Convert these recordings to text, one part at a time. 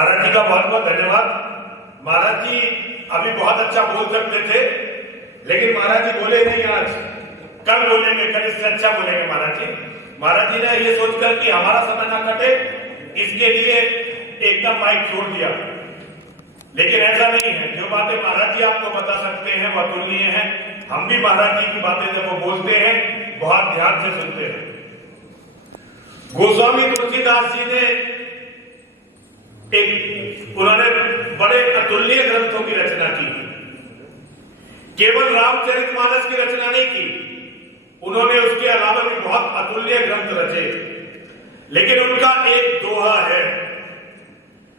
महाराज जी का बहुत बहुत धन्यवाद। महाराज जी अभी बहुत अच्छा बोल सकते थे, लेकिन महाराज जी बोले नहीं आज, कल बोलेंगे, कल इससे अच्छा बोलेंगे महाराज जी। महाराज जी ने ये सोचकर कि हमारा समय ना कटे, इसके लिए एकदम माइक छोड़ दिया, लेकिन ऐसा नहीं है। जो बातें महाराज जी आपको बता सकते हैं वो अतुलनीय है। हम भी महाराज जी की बातें जब वो बोलते हैं बहुत ध्यान से सुनते हैं। गोस्वामी तुलसीदास जी ने उन्होंने बड़े अतुल्य ग्रंथों की रचना की। केवल रामचरितमानस की रचना नहीं की, उन्होंने उसके अलावा भी बहुत अतुल्य ग्रंथ रचे। लेकिन उनका एक दोहा है,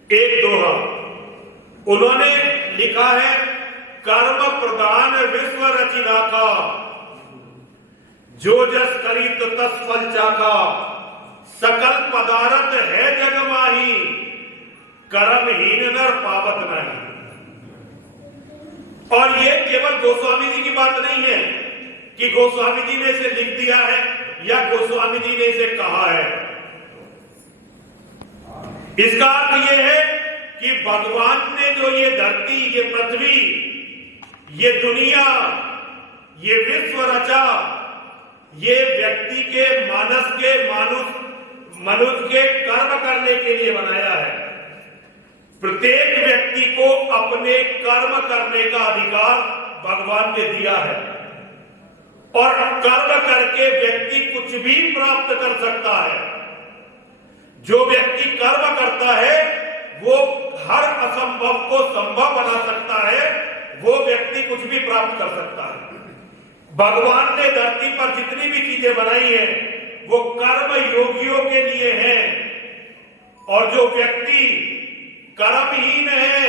एक दोहा उन्होंने लिखा है, कर्म प्रधान विश्व रचिना का, जो जस करी तो तस फल चाका, सकल पदार्थ है जग माही, कर्महीन नर पावत नहीं। और ये केवल गोस्वामी जी की बात नहीं है कि गोस्वामी जी ने इसे लिख दिया है या गोस्वामी जी ने इसे कहा है। इसका अर्थ यह है कि भगवान ने जो ये धरती, ये पृथ्वी, ये दुनिया, ये विश्व रचा, ये व्यक्ति के मानस के मनुष्य के कर्म करने के लिए बनाया है। प्रत्येक व्यक्ति को अपने कर्म करने का अधिकार भगवान ने दिया है, और कर्म करके व्यक्ति कुछ भी प्राप्त कर सकता है। जो व्यक्ति कर्म करता है वो हर असंभव को संभव बना सकता है, वो व्यक्ति कुछ भी प्राप्त कर सकता है। भगवान ने धरती पर जितनी भी चीजें बनाई है वो कर्म योगियों के लिए है, और जो व्यक्ति कर्महीन है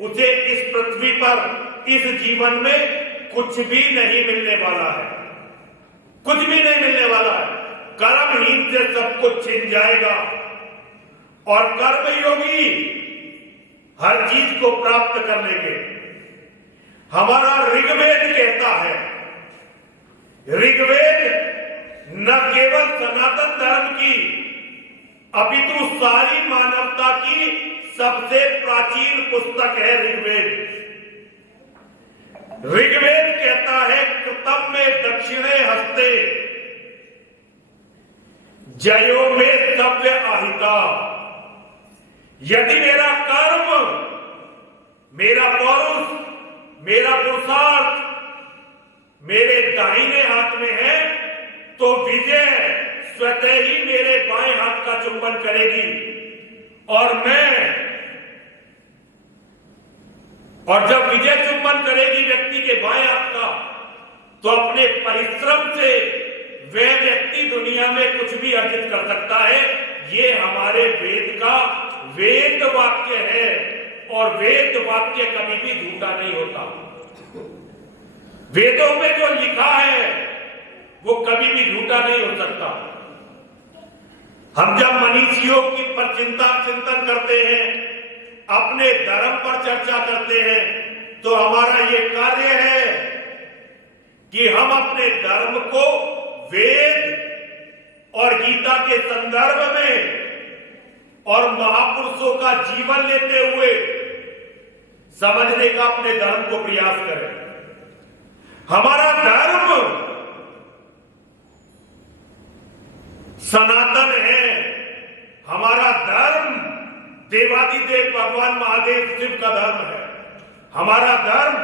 उसे इस पृथ्वी पर, इस जीवन में कुछ भी नहीं मिलने वाला है, कुछ भी नहीं मिलने वाला है। कर्महीन से सब कुछ छिन जाएगा, और कर्मयोगी हर चीज को प्राप्त कर लेंगे। हमारा ऋग्वेद कहता है, ऋग्वेद न केवल सनातन धर्म की अपितु सारी मानवता की सबसे प्राचीन पुस्तक है ऋग्वेद। ऋग्वेद कहता है, कृतम में दक्षिणे हस्ते जयो में सभ्य आहिता। यदि मेरा कर्म, मेरा पौरुष, मेरा पुरुषार्थ मेरे दाहिने हाथ में है तो विजय स्वतः ही मेरे बाएं हाथ का चुंबन करेगी, और जब विजय चुंबन करेगी व्यक्ति के बाएं हाथ का, तो अपने परिश्रम से वह व्यक्ति दुनिया में कुछ भी अर्जित कर सकता है। ये हमारे वेद का वेद वाक्य है, और वेद वाक्य कभी भी झूठा नहीं होता। वेदों में जो लिखा है वो कभी भी झूठा नहीं हो सकता। हम जब मनीषियों की पर चिंतन करते हैं, अपने धर्म पर चर्चा करते हैं, तो हमारा ये कार्य है कि हम अपने धर्म को वेद और गीता के संदर्भ में और महापुरुषों का जीवन लेते हुए समझने का अपने धर्म को प्रयास करें। हमारा धर्म सनातन है, हमारा धर्म देवादिदेव भगवान महादेव शिव का धर्म है, हमारा धर्म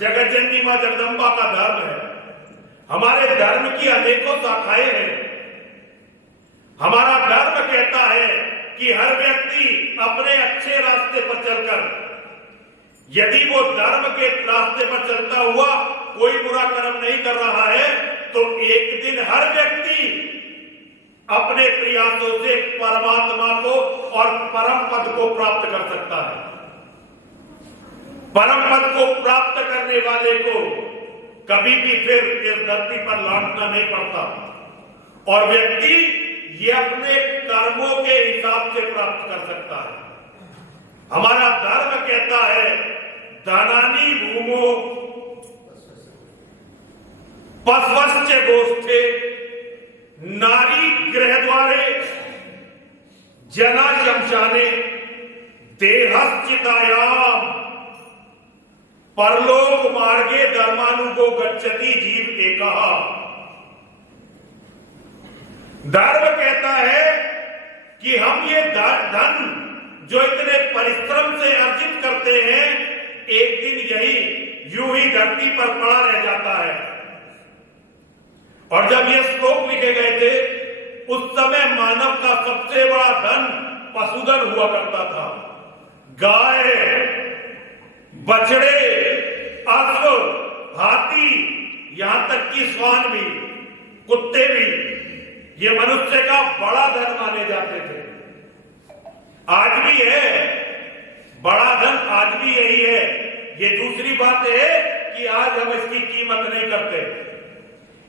जगतजननी मां जगदंबा का धर्म है। हमारे धर्म की अनेकों शाखाएं हैं। हमारा धर्म कहता है कि हर व्यक्ति अपने अच्छे रास्ते पर चलकर, यदि वो धर्म के रास्ते पर चलता हुआ कोई बुरा कर्म नहीं कर रहा है, तो एक दिन हर व्यक्ति अपने प्रयासों से परमात्मा को और परम पद को प्राप्त कर सकता है। परम पद को प्राप्त करने वाले को कभी भी फिर इस धरती पर लौटना नहीं पड़ता, और व्यक्ति ये अपने कर्मों के हिसाब से प्राप्त कर सकता है। हमारा धर्म कहता है, धनानि भूमो पश्वश्च गोष्ठे नारी गृह द्वारे जना शमशाने देहश्चितायाम परलोक मार्गे धर्मानुगो गच्छति जीव एकः। धर्म कहता है कि हम ये धन जो इतने परिश्रम से अर्जित करते हैं, एक दिन यही यूं ही धरती पर पड़ा रह जाता है। और जब ये श्लोक लिखे गए थे, उस समय मानव का सबसे बड़ा धन पशुधन हुआ करता था। गाय, बछड़े, अश्व, हाथी, यहां तक कि श्वान भी, कुत्ते भी, ये मनुष्य का बड़ा धन माने जाते थे। आज भी है, बड़ा धन आज भी यही है। ये दूसरी बात है कि आज हम इसकी कीमत नहीं करते।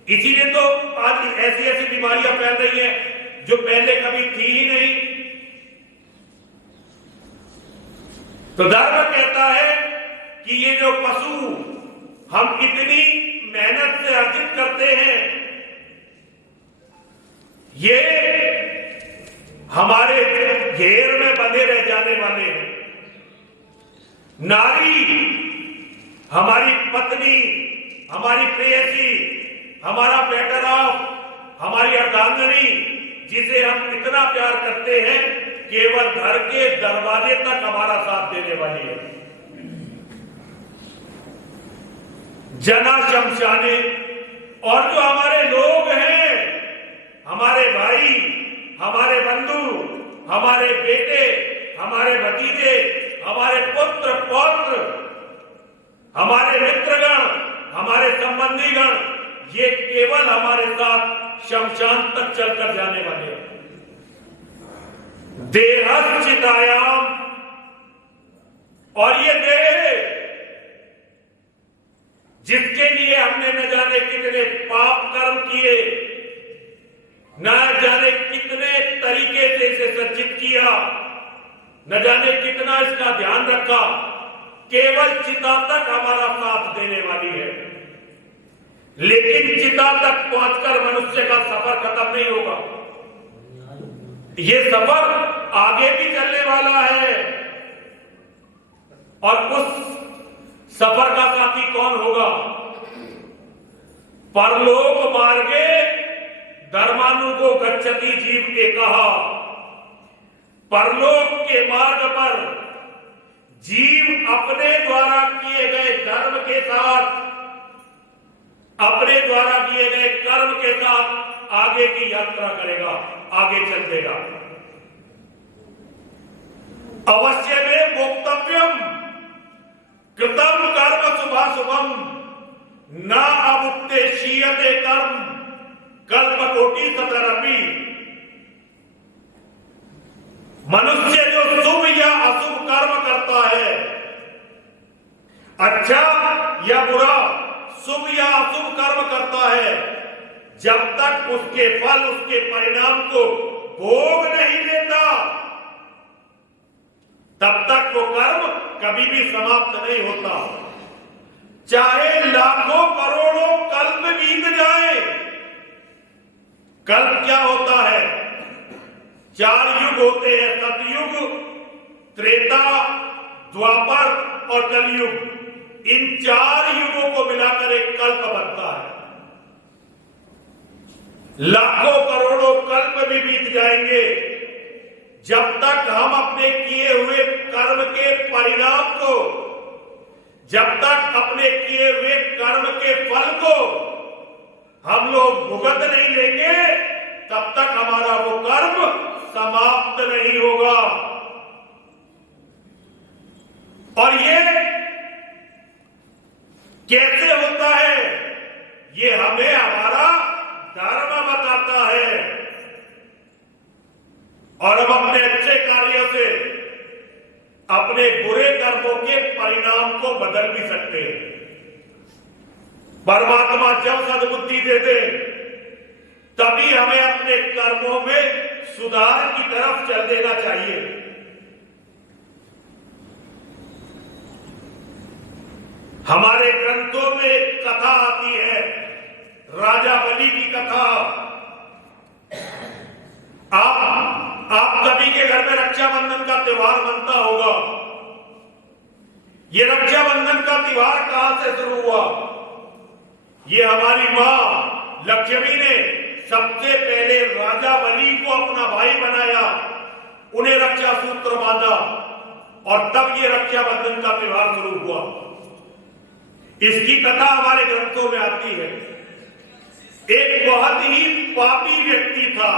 इसीलिए तो आज ऐसी ऐसी बीमारियां फैल रही हैं जो पहले कभी थी ही नहीं। तो धर्म कहता है कि ये जो पशु हम इतनी मेहनत से अर्जित करते हैं, ये हमारे घेर में बंधे रह जाने वाले हैं। नारी, हमारी पत्नी, हमारी प्रेयसी, हमारा बेटर ऑफ, हमारी अर्धांगिनी, जिसे हम इतना प्यार करते हैं, केवल घर के दरवाजे तक हमारा साथ देने वाली है। जना शमशाने, और जो हमारे लोग हैं, हमारे भाई, हमारे बंधु, हमारे बेटे, हमारे भतीजे, हमारे पुत्र पौत्र, हमारे मित्रगण, हमारे संबंधीगण, ये केवल हमारे साथ शमशान तक चलकर जाने वाले हैं। देहश्चितायाम, और ये देह जिसके लिए हमने न जाने कितने पाप कर्म किए, न जाने कितने तरीके से इसे सज्जित किया, न जाने कितना इसका ध्यान रखा, केवल चिता तक हमारा साथ देने वाली है। लेकिन चिता तक पहुंचकर मनुष्य का सफर खत्म नहीं होगा। ये सफर आगे भी चलने वाला है। और उस सफर का साथी कौन होगा? परलोक मार्गे धर्मानुगो गच्छति जीव एकः। परलोक के मार्ग पर जीव अपने द्वारा किए गए धर्म के साथ, अपने द्वारा किए गए कर्म के साथ आगे की यात्रा करेगा, आगे चल देगा। अवश्य में भोक्तव्यम कृतम कर्म शुभाशुभम न अमुक्तेशीयते कर्म कल्पकोटि तदरपि। मनुष्य जो शुभ या अशुभ कर्म करता है, अच्छा या बुरा, शुभ या अशुभ कर्म करता है, जब तक उसके फल, उसके परिणाम को भोग नहीं लेता, तब तक वो कर्म कभी भी समाप्त नहीं होता। चाहे लाखों करोड़ों कल्प बीत जाए। कल्प क्या होता है? 4 युग होते हैं, सतयुग, त्रेता, द्वापर और कलयुग। इन 4 युगों को मिलाकर एक कल्प बनता है। लाखों करोड़ों कल्प भी बीत जाएंगे, जब तक हम अपने किए हुए कर्म के परिणाम को, जब तक अपने किए हुए कर्म के फल को हम लोग भुगत नहीं लेंगे, तब तक हमारा वो कर्म समाप्त नहीं होगा। और ये कैसे होता है? ये हमें हमारा धर्म बताता है। और हम अपने अच्छे कार्यों से अपने बुरे कर्मों के परिणाम को बदल भी सकते हैं। परमात्मा जब सद्बुद्धि देते, तभी हमें अपने कर्मों में सुधार की तरफ चल देना चाहिए। हमारे ग्रंथों में एक कथा आती है, राजा बलि की कथा। आप सभी के घर में रक्षाबंधन का त्योहार मनता होगा। ये रक्षाबंधन का त्योहार कहां से शुरू हुआ? ये हमारी मां लक्ष्मी ने सबसे पहले राजा बलि को अपना भाई बनाया, उन्हें रक्षा सूत्र बांधा और तब ये रक्षाबंधन का त्योहार शुरू हुआ। इसकी कथा हमारे ग्रंथों में आती है। एक बहुत ही पापी व्यक्ति था,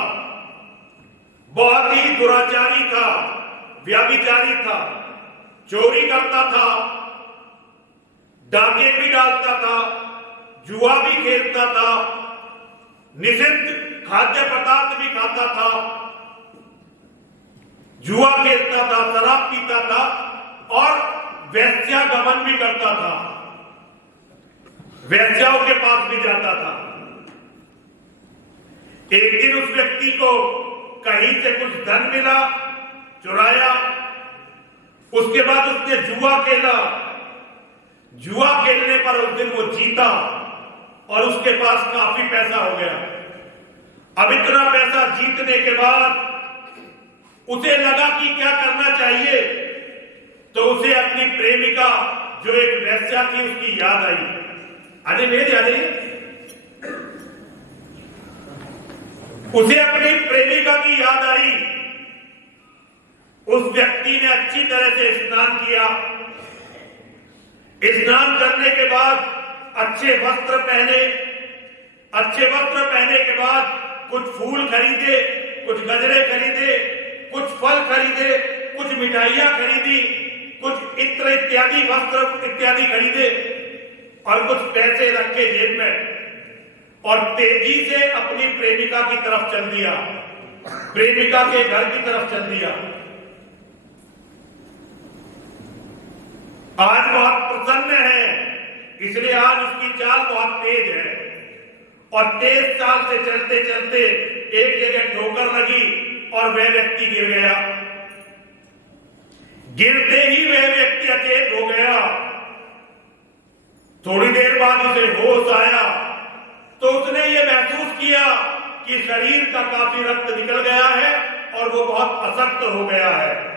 बहुत ही दुराचारी था, व्यभिचारी था, चोरी करता था, डाके भी डालता था, जुआ भी खेलता था, निषिद्ध खाद्य पदार्थ भी खाता था, जुआ खेलता था, शराब पीता था और वेश्यागमन भी करता था, वेश्याओं के पास भी जाता था। एक दिन उस व्यक्ति को कहीं से कुछ धन मिला, चुराया, उसके बाद उसने जुआ खेला। जुआ खेलने पर उस दिन वो जीता और उसके पास काफी पैसा हो गया। अब इतना पैसा जीतने के बाद उसे लगा कि क्या करना चाहिए, तो उसे अपनी प्रेमिका जो एक वेश्या थी उसकी याद आई। अरे मेरे अरे उसे अपनी प्रेमिका की याद आई। उस व्यक्ति ने अच्छी तरह से स्नान किया। स्नान करने के बाद अच्छे वस्त्र पहने। अच्छे वस्त्र पहनने के बाद कुछ फूल खरीदे, कुछ गजरे खरीदे, कुछ फल खरीदे, कुछ मिठाइयां खरीदी, कुछ इत्र इत्यादि वस्त्र इत्यादि खरीदे और कुछ पैसे रखे जेब में और तेजी से अपनी प्रेमिका की तरफ चल दिया, प्रेमिका के घर की तरफ चल दिया। आज बहुत प्रसन्न है, इसलिए आज उसकी चाल बहुत तेज है और तेज चाल से चलते चलते एक जगह ठोकर लगी और वह व्यक्ति गिर गया। गिरते ही वह व्यक्ति अचेत हो गया। थोड़ी देर बाद उसे होश आया तो उसने ये महसूस किया कि शरीर का काफी रक्त निकल गया है और वो बहुत अशक्त हो गया है।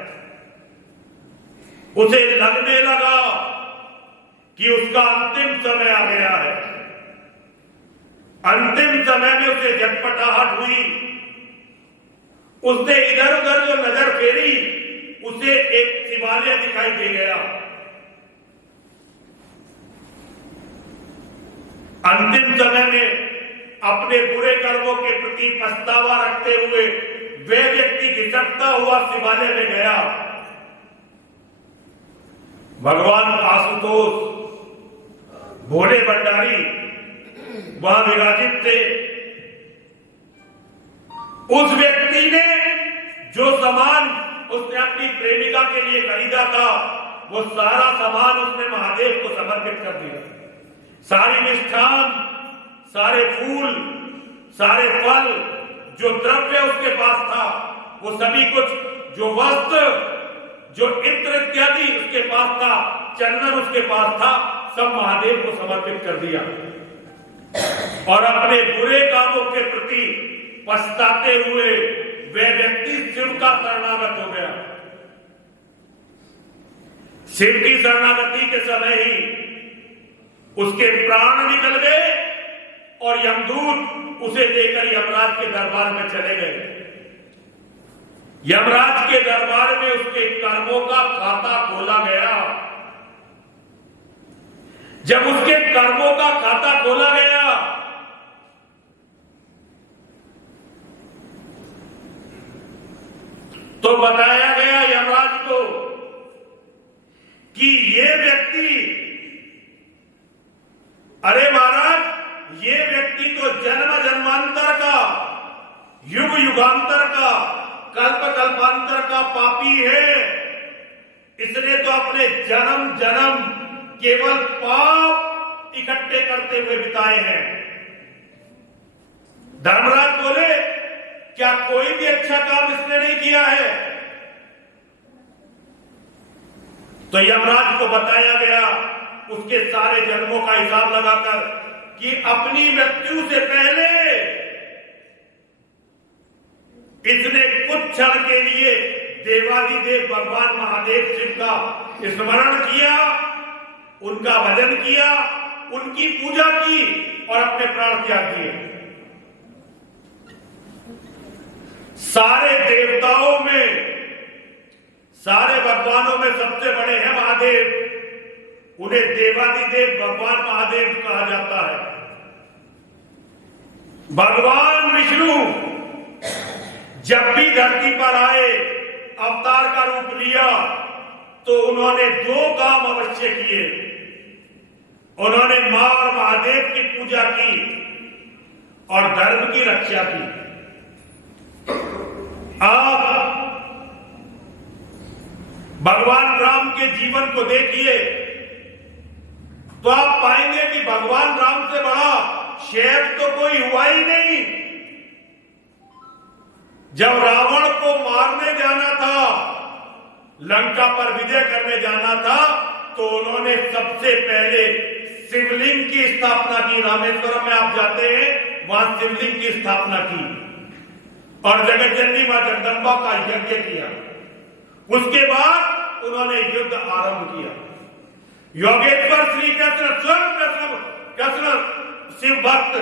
उसे लगने लगा कि उसका अंतिम समय आ गया है। अंतिम समय में उसे झटपटाहट हुई। उसने इधर उधर जो नजर फेरी, उसे एक शिवालय दिखाई दे गया। अंतिम समय में अपने बुरे कर्मों के प्रति पछतावा रखते हुए वह व्यक्ति घिसकता हुआ शिवालय में गया। भगवान आशुतोष भोले भंडारी वहां विराजित थे। उस व्यक्ति ने जो सामान उसने अपनी प्रेमिका के लिए खरीदा था, वो सारा सामान उसने महादेव को समर्पित कर दिया। सारी मिष्ठान, सारे फूल, सारे फल, जो द्रव्य उसके पास था, वो सभी कुछ, जो वस्त्र, जो इत्र इत्यादि उसके पास था, चंदन उसके पास था, सब महादेव को समर्पित कर दिया और अपने बुरे कामों के प्रति पछताते हुए वह व्यक्ति शिव का शरणागत हो गया। शिव की शरणागति के समय ही उसके प्राण निकल गए और यमदूत उसे लेकर यमराज के दरबार में चले गए। यमराज के दरबार में उसके कर्मों का खाता खोला गया। जब उसके कर्मों का खाता खोला गया तो बताया गया यमराज को कि ये व्यक्ति, अरे महाराज, ये व्यक्ति तो जन्म जन्मांतर का, युग युगांतर का, कल्प कल्पांतर का पापी है। इसने तो अपने जन्म जन्म केवल पाप इकट्ठे करते हुए बिताए हैं। धर्मराज बोले, क्या कोई भी अच्छा काम इसने नहीं किया है? तो यमराज को बताया गया उसके सारे जन्मों का हिसाब लगाकर कि अपनी मृत्यु से पहले इसने कुछ क्षण के लिए देवादिदेव भगवान महादेव शिव का स्मरण किया उनका भजन किया, उनकी पूजा की और अपने प्राण त्याग दिए। सारे देवताओं में, सारे भगवानों में सबसे बड़े हैं महादेव। उन्हें देवादिदेव भगवान महादेव कहा जाता है। भगवान विष्णु जब भी धरती पर आए, अवतार का रूप लिया, तो उन्होंने दो काम अवश्य किए। उन्होंने मां और महादेव की पूजा की और धर्म की रक्षा की। आप भगवान राम के जीवन को देखिए तो आप पाएंगे कि भगवान राम से बड़ा शेर तो कोई हुआ ही नहीं। जब रावण को मारने जाना था, लंका पर विजय करने जाना था, तो उन्होंने सबसे पहले शिवलिंग की स्थापना की। रामेश्वरम में आप जाते हैं, वहां शिवलिंग की स्थापना की और जगत जननी मां जगदंबा का यज्ञ किया। उसके बाद उन्होंने युद्ध आरंभ किया। योगेश्वर श्री कृष्ण स्वयं कृष्ण शिव भक्त,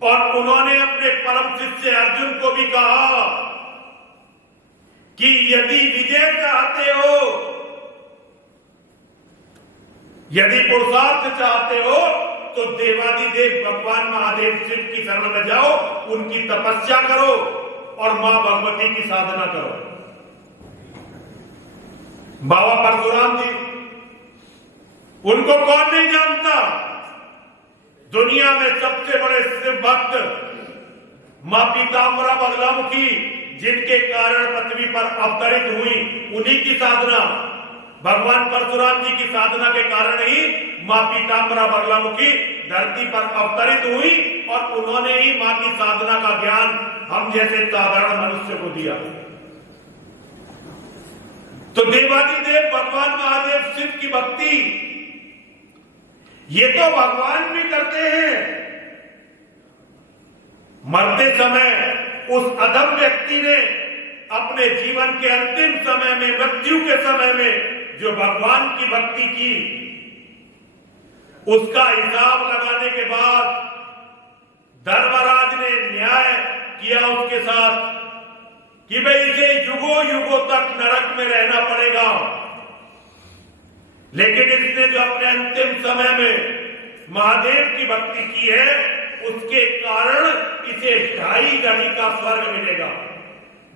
और उन्होंने अपने परम शिष्य अर्जुन को भी कहा कि यदि विजय चाहते हो, यदि पुरुषार्थ चाहते हो, तो देवादिदेव भगवान महादेव शिव की शरण में जाओ, उनकी तपस्या करो और मां भगवती की साधना करो। बाबा परशुराम जी, उनको कौन नहीं जानता? दुनिया में सबसे बड़े शिव भक्त मां पीताम्बरा बगलामुखी, जिनके कारण पृथ्वी पर अवतरित हुई, उन्हीं की साधना, भगवान परशुराम जी की साधना के कारण ही मां पीताम्बरा बगलामुखी धरती पर अवतरित हुई और उन्होंने ही मां की साधना का ज्ञान हम जैसे साधारण मनुष्य को दिया। तो देवादिदेव भगवान महादेव शिव की भक्ति ये तो भगवान भी करते हैं। मरते समय उस अधम व्यक्ति ने अपने जीवन के अंतिम समय में, मृत्यु के समय में जो भगवान की भक्ति की, उसका हिसाब लगाने के बाद धर्मराज ने न्याय किया उसके साथ कि भाई इसे युगों युगों तक नरक में रहना पड़ेगा। लेकिन इसने जो अपने अंतिम समय में महादेव की भक्ति की है, उसके कारण इसे 2.5 घड़ी का स्वर्ग मिलेगा।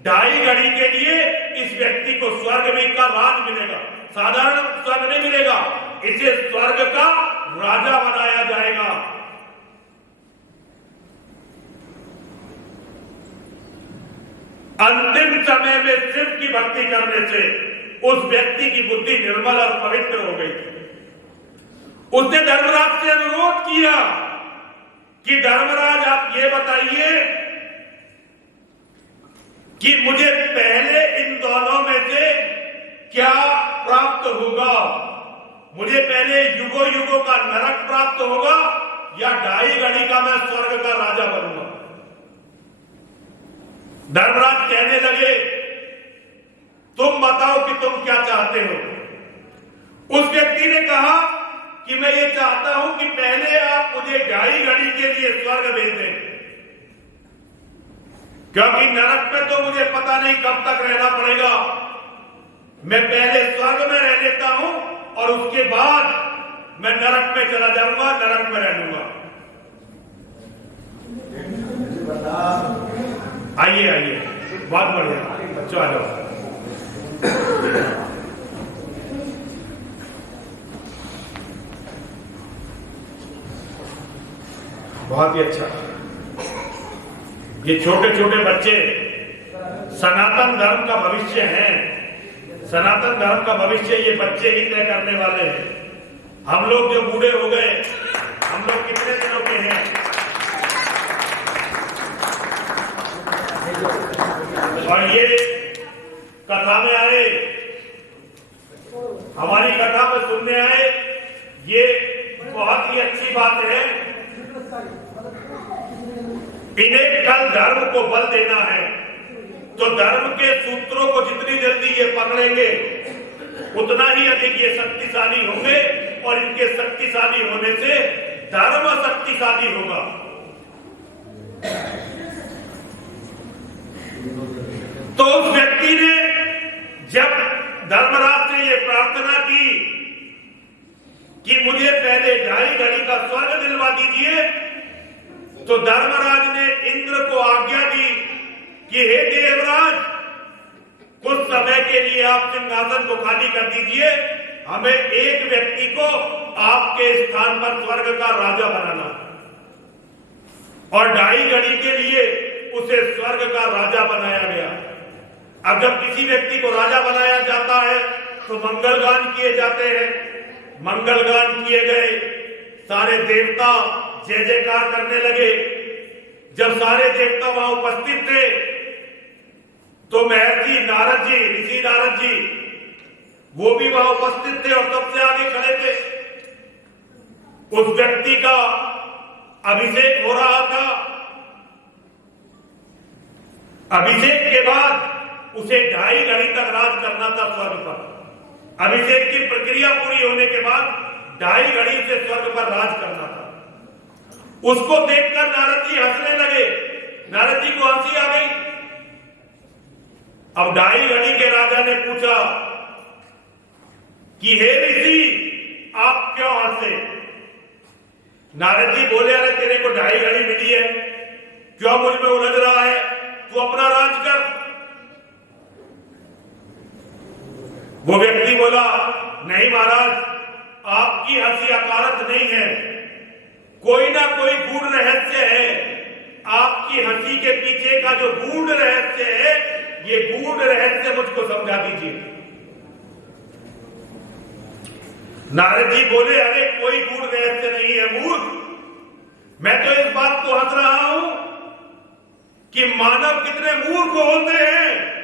2.5 घड़ी के लिए इस व्यक्ति को स्वर्ग में का राज मिलेगा। साधारण स्वर्ग नहीं मिलेगा, इसे स्वर्ग का राजा बनाया जाएगा। अंतिम समय में शिव की भक्ति करने से उस व्यक्ति की बुद्धि निर्मल और पवित्र हो गई। उसने धर्मराज से अनुरोध किया कि धर्मराज आप ये बताइए कि मुझे पहले इन दोनों में से क्या प्राप्त होगा? मुझे पहले युगों युगों का नरक प्राप्त होगा या 2.5 घड़ी का मैं स्वर्ग का राजा बनूंगा? धर्मराज कहने लगे, तुम बताओ कि तुम क्या चाहते हो। उस व्यक्ति ने कहा कि मैं ये चाहता हूं कि पहले आप मुझे 2.5 घड़ी के लिए स्वर्ग भेज दें, क्योंकि नरक में तो मुझे पता नहीं कब तक रहना पड़ेगा। मैं पहले स्वर्ग में रह लेता हूं और उसके बाद मैं नरक में चला जाऊंगा, नरक में रह लूंगा। आइए आइए, बहुत बढ़िया बच्चों, आ जाओ। बहुत ही अच्छा। ये छोटे छोटे बच्चे सनातन धर्म का भविष्य हैं। सनातन धर्म का भविष्य ये बच्चे ही तय करने वाले हैं। हम लोग जो बूढ़े हो गए, हम लोग कितने दिनों के हैं? और ये कथा में आए, हमारी कथा में सुनने आए, ये बहुत ही अच्छी बात है। इन्हें कल धर्म को बल देना है, तो धर्म के सूत्रों को जितनी जल्दी ये पकड़ेंगे, उतना ही अधिक ये शक्तिशाली होंगे और इनके शक्तिशाली होने से धर्म शक्तिशाली होगा। तो उस व्यक्ति ने जब धर्मराज से ये प्रार्थना की कि मुझे पहले 2.5 घड़ी का स्वर्ग दिलवा दीजिए, तो धर्मराज ने इंद्र को आज्ञा दी कि हे देवराज, कुछ समय के लिए आप सिंहासन को खाली कर दीजिए, हमें एक व्यक्ति को आपके स्थान पर स्वर्ग का राजा बनाना। और 2.5 घड़ी के लिए उसे स्वर्ग का राजा बनाया गया। अब जब किसी व्यक्ति को राजा बनाया जाता है तो मंगलगान किए जाते हैं। मंगलगान किए गए, सारे देवता जय जयकार करने लगे। जब सारे देवता वहां उपस्थित थे तो महर्षि नारद जी, ऋषि नारद जी, वो भी वहां उपस्थित थे और सबसे आगे खड़े थे। उस व्यक्ति का अभिषेक हो रहा था। अभिषेक के बाद उसे 2.5 घड़ी तक राज करना था स्वर्ग पर। अभिषेक की प्रक्रिया पूरी होने के बाद 2.5 घड़ी से स्वर्ग पर राज करना था। उसको देखकर नारद जी हंसने लगे। नारद जी को हंसी आ गई। अब 2.5 घड़ी के राजा ने पूछा कि हे ऋषि, आप क्यों हंसे? नारद जी बोले, अरे तेरे को 2.5 घड़ी मिली है, क्यों मुझ में उलझ रहा है? तू अपना राज कर। वो व्यक्ति बोला, नहीं महाराज, आपकी हंसी अकारत नहीं है, कोई ना कोई गूढ़ रहस्य है। आपकी हंसी के पीछे का जो गूढ़ रहस्य है, ये गूढ़ रहस्य मुझको समझा दीजिए। नारद जी बोले, अरे कोई गूढ़ रहस्य नहीं है मूर्ख, मैं तो इस बात को हंस रहा हूं कि मानव कितने मूर्ख होते हैं।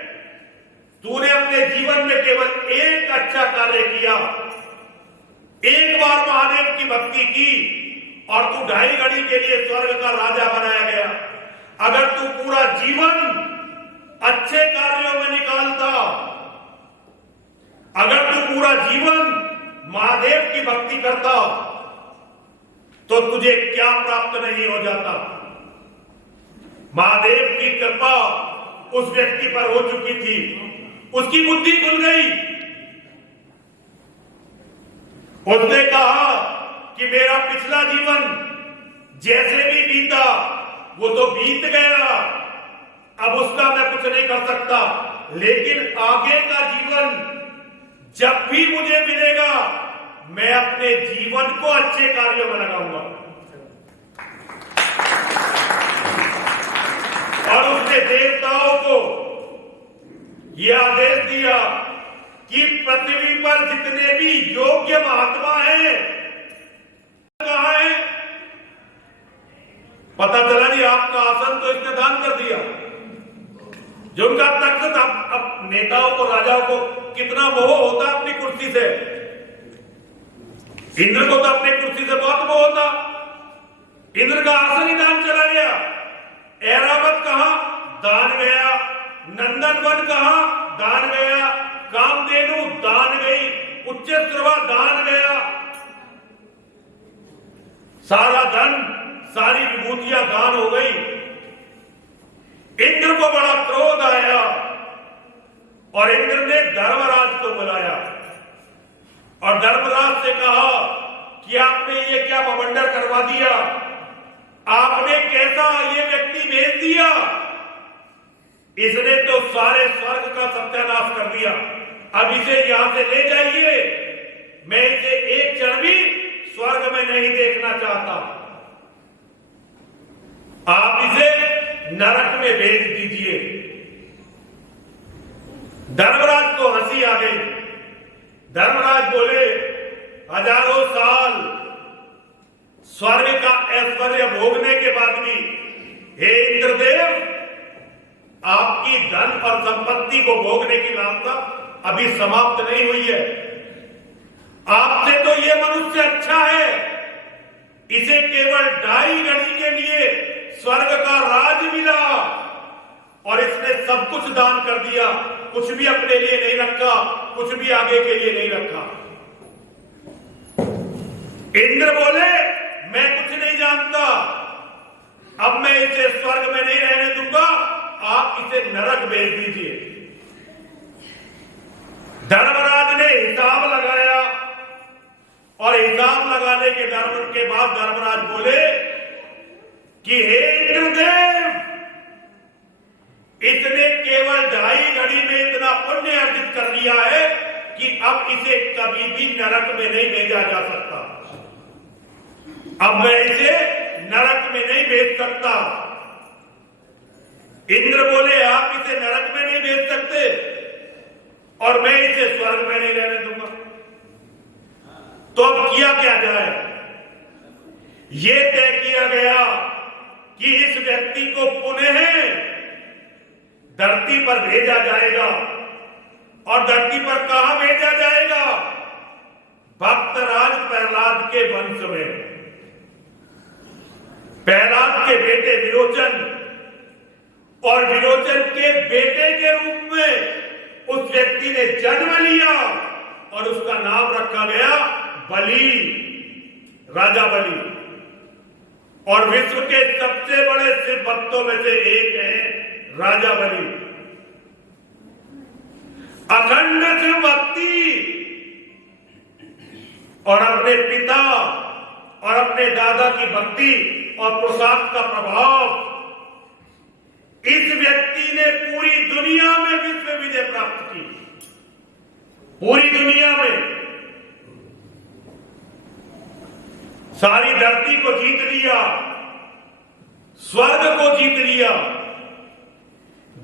तूने अपने जीवन में केवल एक अच्छा कार्य किया, एक बार महादेव की भक्ति की और तू 2.5 घड़ी के लिए स्वर्ग का राजा बनाया गया। अगर तू पूरा जीवन अच्छे कार्यों में निकालता, अगर तू पूरा जीवन महादेव की भक्ति करता, तो तुझे क्या प्राप्त नहीं हो जाता। महादेव की कृपा उस व्यक्ति पर हो चुकी थी, उसकी बुद्धि खुल गई। उसने कहा कि मेरा पिछला जीवन जैसे भी बीता वो तो बीत गया, अब उसका मैं कुछ नहीं कर सकता, लेकिन आगे का जीवन जब भी मुझे मिलेगा मैं अपने जीवन को अच्छे कार्यों में लगाऊंगा। और उसने देवताओं को यह आदेश दिया कि पृथ्वी पर जितने भी योग्य महात्मा हैं, कहां है? पता चला नहीं, आपका आसन तो इसने दान कर दिया। जो उनका तख्त था, अब नेताओं को, राजाओं को कितना मोह होता अपनी कुर्सी से। इंद्र को तो अपनी कुर्सी से बहुत मोह होता। इंद्र का आसन ही दान चला गया। ऐरावत कहां? दान गया। नंदनवन कहां? दान गया। कामधेनु दान गई। उच्चश्रवा दान गया। सारा धन, सारी विभूतियां दान हो गई। इंद्र को बड़ा क्रोध आया और इंद्र ने धर्मराज को बुलाया और धर्मराज से कहा कि आपने ये क्या बवंडर करवा दिया? आपने कैसा ये व्यक्ति भेज दिया? इसने तो सारे स्वर्ग का सत्यानाश कर दिया। अब इसे यहां से ले जाइए, मैं इसे एक क्षण भी स्वर्ग में नहीं देखना चाहता। आप इसे नरक में भेज दीजिए। धर्मराज को हंसी आ गई। धर्मराज बोले, हजारों साल स्वर्ग का ऐश्वर्य भोगने के बाद भी हे इंद्रदेव, आपकी धन और संपत्ति को भोगने की लालसा अभी समाप्त नहीं हुई है। आपसे तो ये मनुष्य अच्छा है, इसे केवल 2.5 घड़ी के लिए स्वर्ग का राज मिला और इसने सब कुछ दान कर दिया, कुछ भी अपने लिए नहीं रखा, कुछ भी आगे के लिए नहीं रखा। इंद्र बोले मैं कुछ नहीं जानता, अब मैं इसे स्वर्ग में नहीं रहने दूंगा, आप इसे नरक भेज दीजिए। धर्मराज ने हिसाब लगाया और हिसाब लगाने के बाद धर्मराज बोले कि हे इंद्रदेव, इसने केवल 2.5 घड़ी में इतना पुण्य अर्जित कर लिया है कि अब इसे कभी भी नरक में नहीं भेजा जा सकता। अब मैं इसे नरक में नहीं भेज सकता। इंद्र बोले आप इसे नरक में नहीं भेज सकते और मैं इसे स्वर्ग में नहीं रहने दूंगा, तो अब किया क्या जाए? यह तय किया गया कि इस व्यक्ति को पुनः धरती पर भेजा जाएगा। और धरती पर कहां भेजा जाएगा? भक्तराज प्रहलाद के वंश में। प्रहलाद के बेटे विरोचन और विरोचन के बेटे के रूप में उस व्यक्ति ने जन्म लिया और उसका नाम रखा गया बलि, राजा बलि। और विश्व के सबसे बड़े शिव भक्तों में से एक है राजा बलि। अखंड शिव भक्ति और अपने पिता और अपने दादा की भक्ति और पुरुषार्थ का प्रभाव, इस व्यक्ति ने पूरी दुनिया में विश्व विजय प्राप्त की। पूरी दुनिया में सारी धरती को जीत लिया, स्वर्ग को जीत लिया।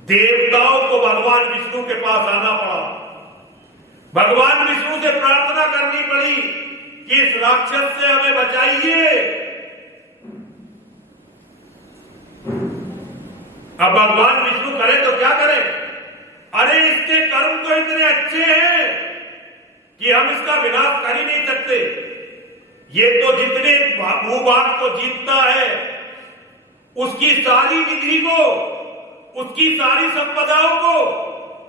देवताओं को भगवान विष्णु के पास आना पड़ा, भगवान विष्णु से प्रार्थना करनी पड़ी कि इस राक्षस से हमें बचाइए। अब भगवान विष्णु करे तो क्या करे? अरे इसके कर्म तो इतने अच्छे हैं कि हम इसका विनाश कर ही नहीं सकते। ये तो जितने भूभाग को जीतता है, उसकी सारी निधि को, उसकी सारी संपदाओं को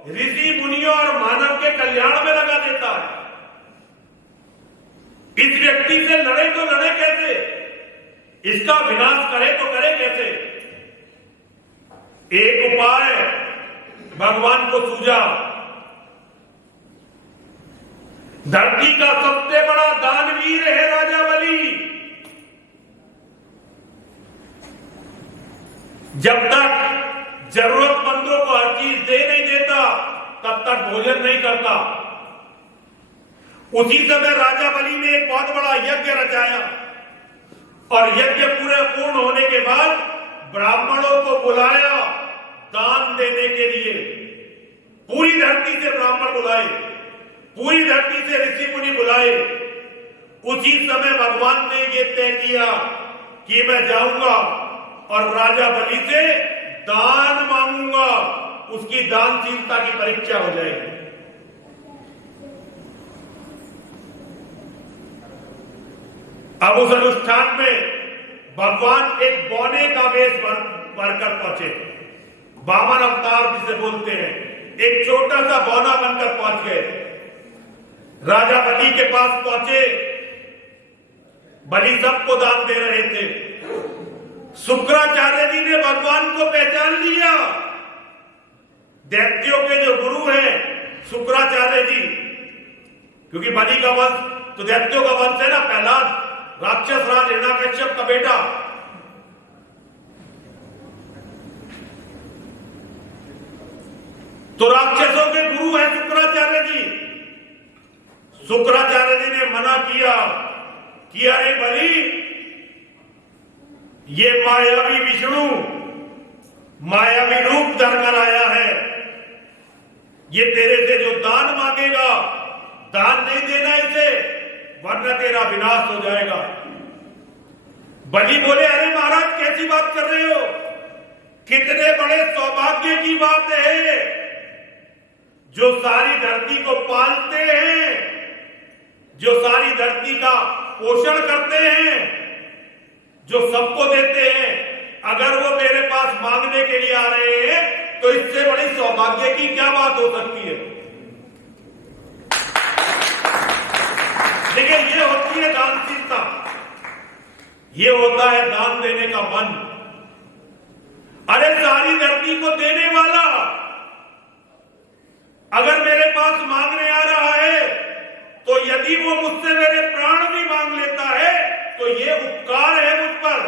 ऋषि मुनियों और मानव के कल्याण में लगा देता है। इस व्यक्ति से लड़े तो लड़े कैसे? इसका विनाश करे तो करे कैसे? एक उपाय भगवान को सूझा। धरती का सबसे बड़ा दानवीर है राजा बलि। जब तक जरूरतमंदों को हर चीज दे नहीं देता, तब तक भोजन नहीं करता। उसी समय राजा बलि ने एक बहुत बड़ा यज्ञ रचाया और यज्ञ पूर्ण होने के बाद ब्राह्मणों को बुलाया दान देने के लिए। पूरी धरती से ब्राह्मण बुलाए, पूरी धरती से ऋषि मुनि बुलाए। उसी समय भगवान ने यह तय किया कि मैं जाऊंगा और राजा बलि से दान मांगूंगा, उसकी दानशीलता की परीक्षा हो जाएगी। अब उस अनुष्ठान में भगवान एक बौने का वेश भरकर पहुंचे। वामन अवतार जिसे बोलते हैं, एक छोटा सा बौना बनकर पहुंच गए। राजा बलि के पास पहुंचे। बलि सबको दान दे रहे थे। शुक्राचार्य जी ने भगवान को पहचान लिया। दैत्यों के जो गुरु हैं शुक्राचार्य जी, क्योंकि बलि का वंश तो दैत्यों का वंश है ना, प्रहलाद राक्षस राज हिरण्यकश्यप का बेटा। तो राक्षसों के गुरु है शुक्राचार्य जी। शुक्राचार्य जी ने मना किया कि अरे बलि, ये मायावी विष्णु मायावी रूप धरकर आया है। ये तेरे से जो दान मांगेगा, दान नहीं देना इसे, वरना तेरा विनाश हो जाएगा। बलि बोले अरे महाराज कैसी बात कर रहे हो? कितने बड़े सौभाग्य की बात है, जो सारी धरती को पालते हैं, जो सारी धरती का पोषण करते हैं, जो सबको देते हैं। अगर वो मेरे पास मांगने के लिए आ रहे हैं तो इससे बड़ी सौभाग्य की क्या बात हो सकती है? देखिए, ये होती है दानशीलता। ये होता है दान देने का मन। अरे सारी धरती को देने वाला अगर मेरे पास मांगने आ रहा है, तो यदि वो मुझसे मेरे प्राण भी मांग लेता है तो ये उपकार है मुझ पर।